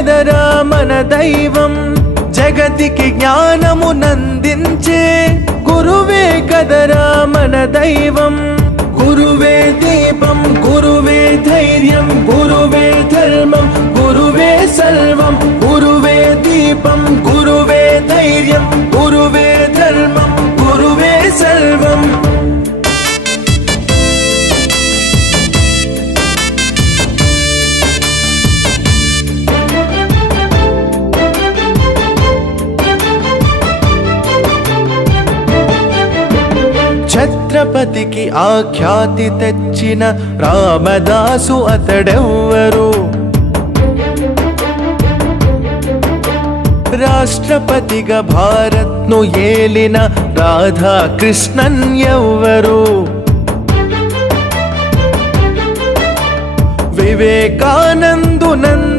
కదరా మన దైవం, జగతికి జ్ఞానమునందించే గురువే కదరా మన దైవం. గురువే దీపం, గురువే ధైర్యం, గురువే ధర్మం, గురువే సర్వం. గురువే దీపం, గురువే ధైర్యం, గురువే ధర్మం, గురువే సర్వం. ఛత్రపతికి ఆఖ్యాతి తెచ్చిన రామదాసు అతడెవ్వరు, రాష్ట్రపతిగా భారత్ను ఏలిన రాధాకృష్ణన్ ఎవ్వరు, వివేకానందునంద